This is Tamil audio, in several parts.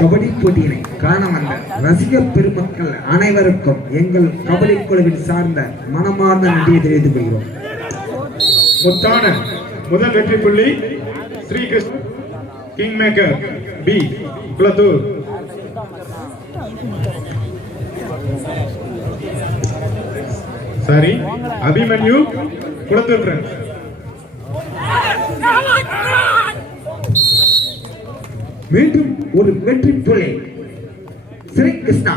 கபடி போட்டியினை காண வந்த ரசிக பெருமக்கள் அனைவருக்கும் எங்கள் கபடி குழுவின் சார்ந்த மனமார்ந்த நன்றியை தெரிவித்துக் கொள்கிறோம். முத்தான முதல் வெற்றி புள்ளி Shri Krishna king maker P Kulathur. சரி, அபிமன்யு குளத்தூர் ஃப்ரெண்ட்ஸ். மீண்டும் ஒரு வெற்றி புள்ளி ஸ்ரீ கிருஷ்ணா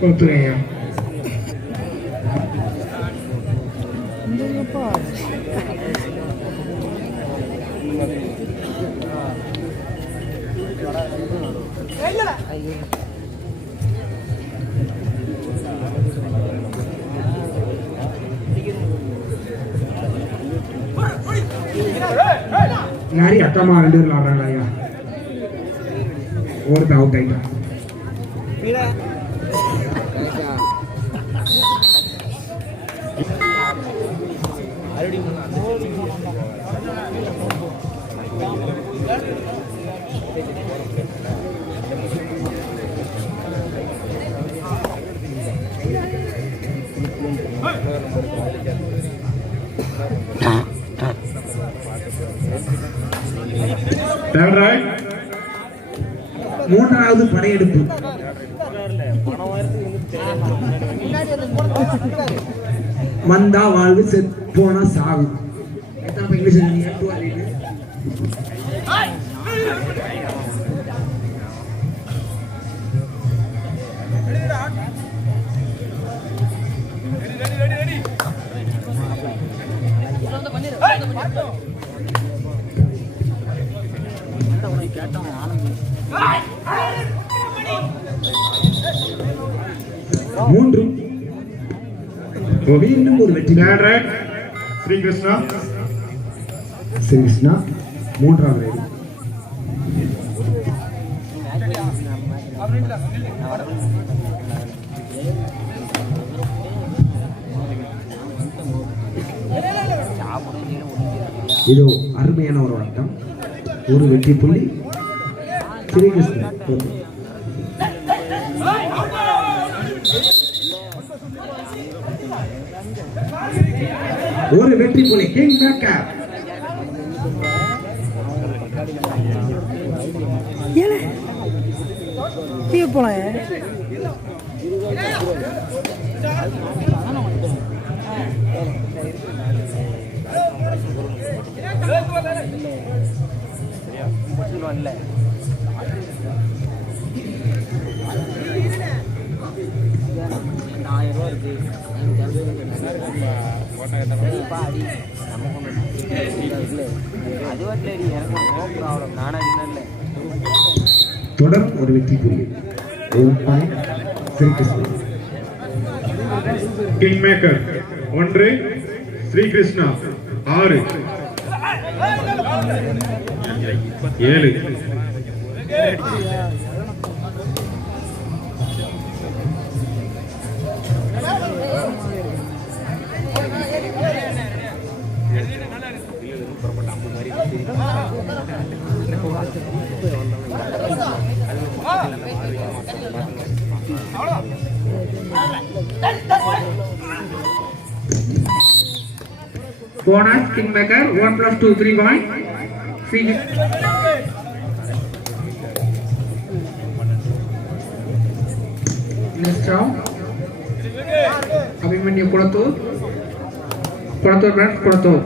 குளத்தூரையா. யாரி அத்தம்மா 2 பேர் ஆடுறாங்க ஐயா. ஒருத்த அவுட் ஆயிட்டான். மூன்றாவது படையெடுப்பு. வந்தா வாழ்வு, போனா சாவு. எத்தனை இங்கிலீஷ் மூன்று மீண்டும் ஒரு வெற்றி. ஸ்ரீ கிருஷ்ணா மூன்றாவது வெற்றி. இதோ அருமையான ஒரு ஆட்டம். ஒரு வெற்றி புள்ளி ஸ்ரீகிருஷ்ணன். ஒரு வெற்றி புள்ளி கிங் மேக்கர். தொடர் ஒரு வெற்றி புள்ளி. King maker 1, Shri Krishna 6, 7. Bonus Kingmaker 1 + 2 3 point. Next round. Abhimanyu Kulattur friends, Kulattur.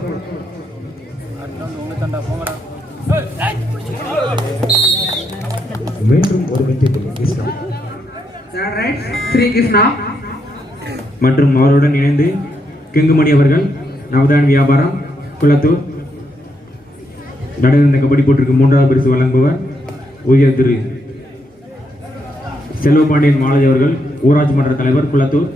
மீண்டும் ஒரு வெற்றி புள்ளி கிருஷ்ணா. ஸ்ரீ கிருஷ்ணா மற்றும் அவருடன் இணைந்து கிங்குமணி அவர்கள் நவதான் வியாபாரம் குளத்தூர் நடந்த கபடி போட்டிற்கு 3வது பரிசு வழங்குபவர் உயர் திரு செல்வபாண்டியன் மாலதி அவர்கள் ஊராட்சி மன்ற தலைவர் குளத்தூர்.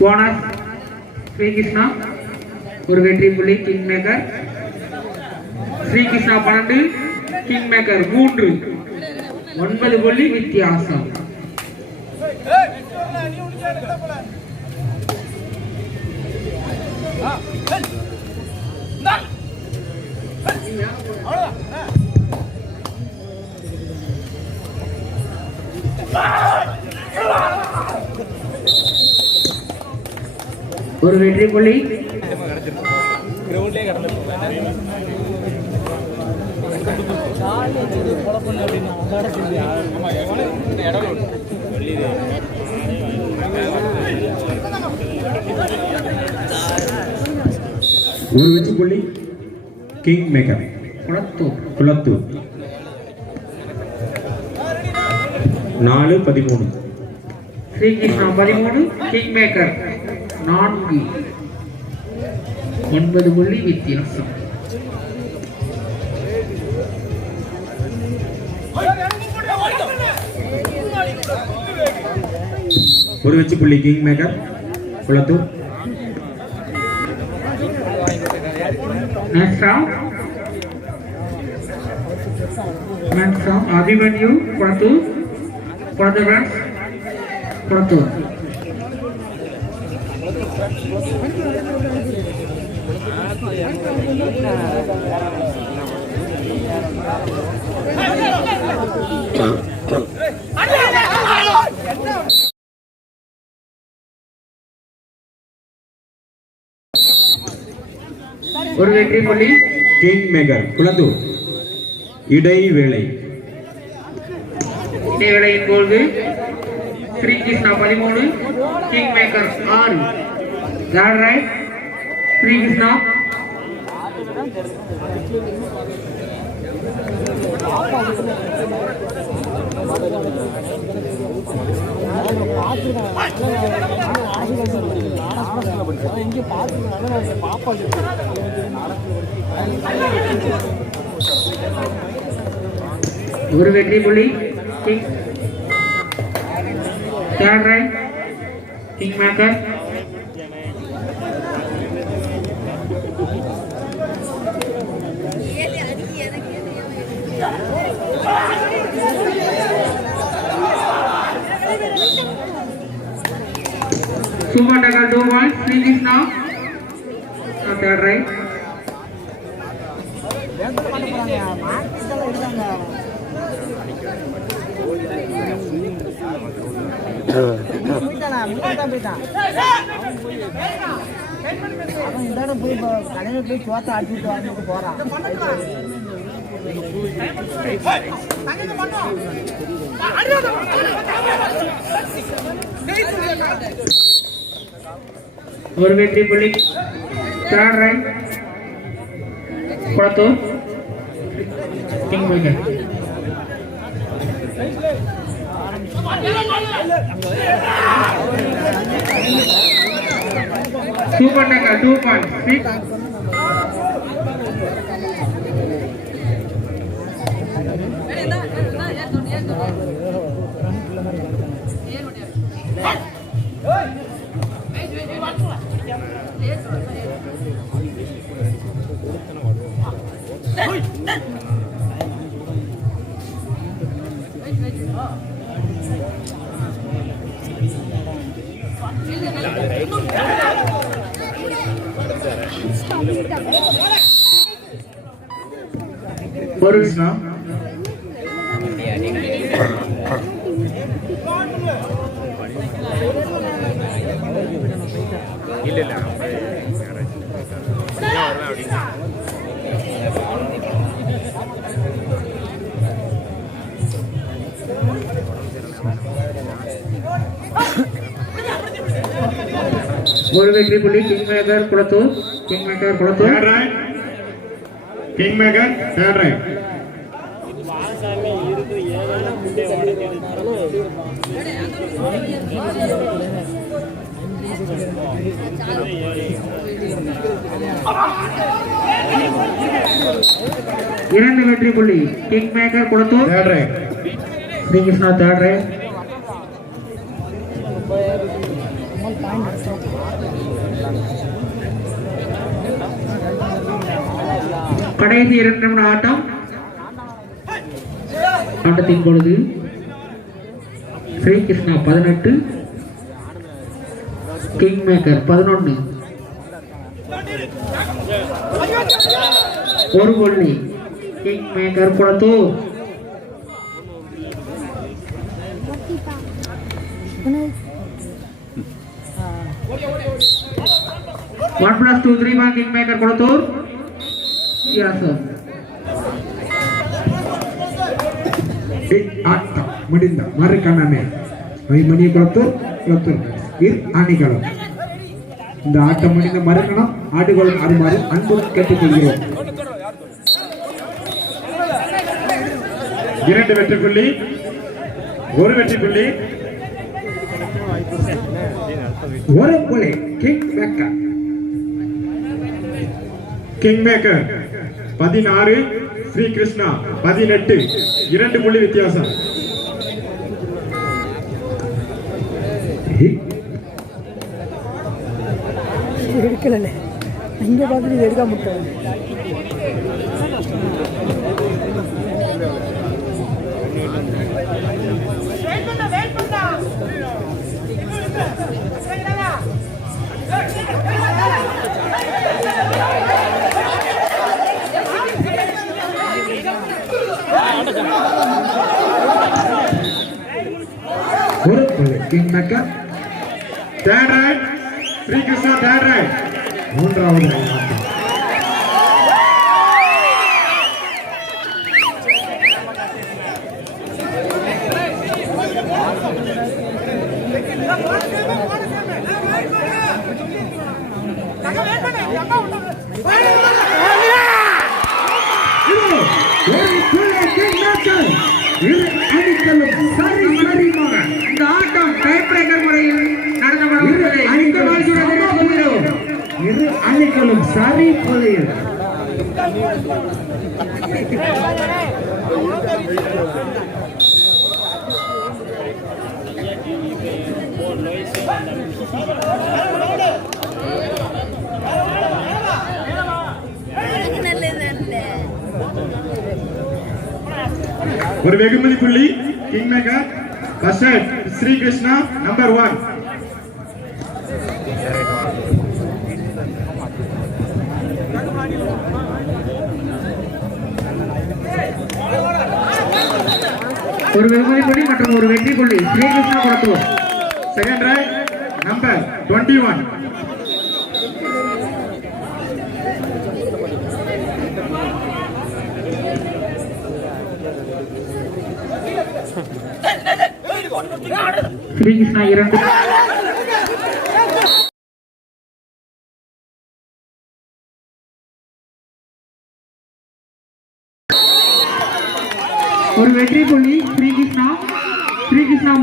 போனஸ் ஸ்ரீகிருஷ்ணா ஒரு வெற்றி புள்ளி king maker. Srikrishna 12 king maker 3 9 புள்ளி வித்தியாசம். ஒரு வெற்றி புள்ளி ஒரு வெற்றி புள்ளி king maker Kulathur 4-13. Srikrishna 13 king maker 4 9 புள்ளி வித்தியாசம். ஒரு வெற்றி புள்ளி கிங் மேக்கர் குளத்தூர். அபிமன்யு குளத்தூர் ஒரு வெற்றி புள்ளி கிங் மேக்கர் குளத்தூர். இடைவேளையின் போது ஸ்ரீகிருஷ்ணா 13 கிங் மேக்கர் 6 ஸ்ரீகிருஷ்ணா ஒரு வெற்றி புள்ளி king king maker. Super tackle 2 points. Srikrishna. Third right. கடையில் போய் சோத்தை அடிச்சுட்டு வந்துட்டு போறான். ஒரு வெற்றி புள்ளி third raid Kulathur king maker. Super tackle 2 points. Krishna ஒரு வெற்றி புள்ளி king maker Kulathur. King maker Kulathur. Third raid king maker third raid. இரண்டு வெற்றி புள்ளி king maker Kulathur. Third raid Srikrishna third raid. கடைசி 2 நிமிட ஆட்டம். ஆட்டத்தின் பொழுது ஸ்ரீகிருஷ்ணா 18, கிங் மேக்கர் 11. ஒரு புள்ளி king maker Kulathur. 1+2 3 by king maker Kulathur. Yes sir. ஆட்டம் முடிந்த மறுகணமே மணி குளத்தூர் அணிகளும் இந்த ஆட்டம் முடிந்த மறுகணம் ஆடுகளும் அருமாறு அன்பு கேட்டுக்கொள்கிறோம். 2 வெற்றி புள்ளி, 1 வெற்றி புள்ளி. ஒரு புள்ளி king maker. King maker 16, Srikrishna 18, 2 புள்ளி வித்தியாசம். எடுக்கல இங்க பார்த்துட்டு எடுக்க முடியாது. ஒரு புள்ளி king maker. Third raid Srikrishna, third raid. மூன்றாவது ஆட்டம். இரு அணிகளும் சரி சரிமாக இந்த ஆட்டம் டை பிரேக்கர் முறையில் நடத்தப்படவில்லை. இரு அணிகளும் சரி புள்ளியில். ஒரு வெகுமதி புள்ளி king maker. First raid Srikrishna number 1. ஒரு வெகுமதி புள்ளி மற்றும் ஒரு வெற்றி புள்ளி Srikrishna Kulathur. Second raid number 21. Srikrishna 2. ஒரு வெற்றி புள்ளி Srikrishna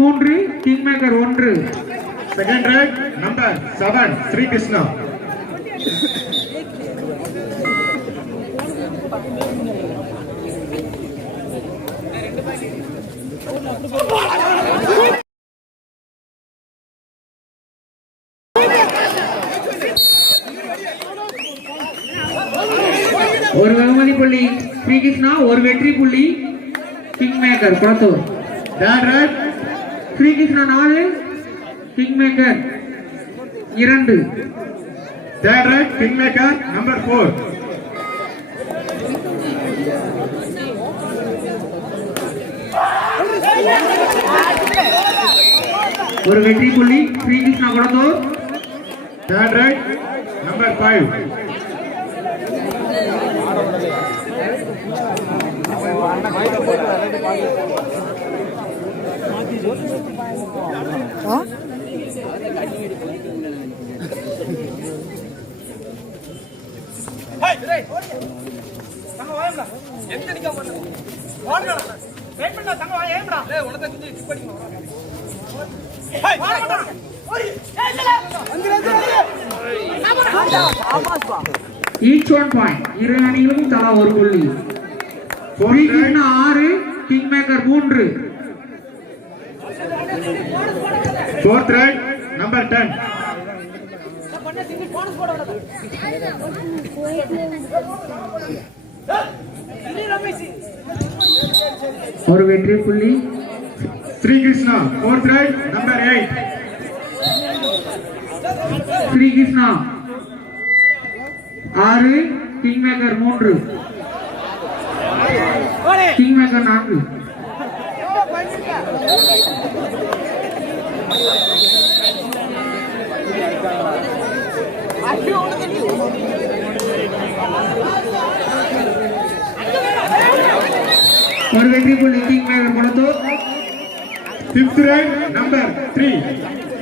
3, king maker 1. Second raid number 7 Srikrishna. ஒரு வெகுமதி புள்ளி ஸ்ரீகிருஷ்ணா, ஒரு வெற்றி புள்ளி king maker Kulathur. Third raid Srikrishna 4, king maker 2. Third raid king maker number 4. ஒரு வெற்றி புள்ளி Srikrishna Kulathur. Third raid number 5. Each 1 point. இரு அணிகளும் தலா ஒரு புள்ளி. Srikrishna 6, king maker 3. Fourth raid number 10. ஒரு வெற்றி புள்ளி Sri Krishna, fourth right, number 8. Sri Krishna 6 king maker 3 king maker 4 ஒரு வெற்றி புள்ளி கிங் மேக்கர் கொடுத்தோர். Fifth right, number 3.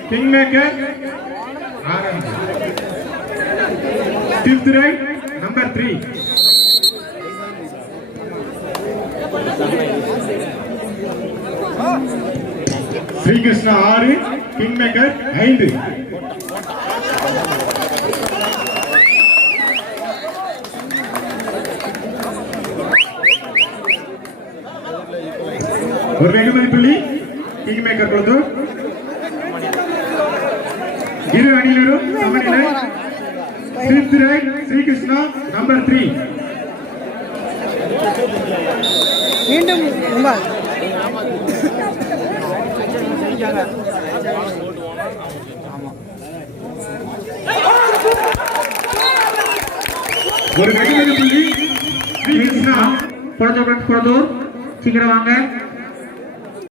Kingmaker. Fifth right, number 3. Sri Krishna 6, Kingmaker 5. ஒரு வெகுமதி புள்ளி கிங் மேக்கர் கொடுத்து இரு அணியினரும் சமநிலை. Fifth right, Sri Krishna, number 3. மீண்டும் உங்கள் ஒரு வெகுமதி புள்ளி Sri Krishna. கொடுத்தோர் சீக்கிரம் வாங்க.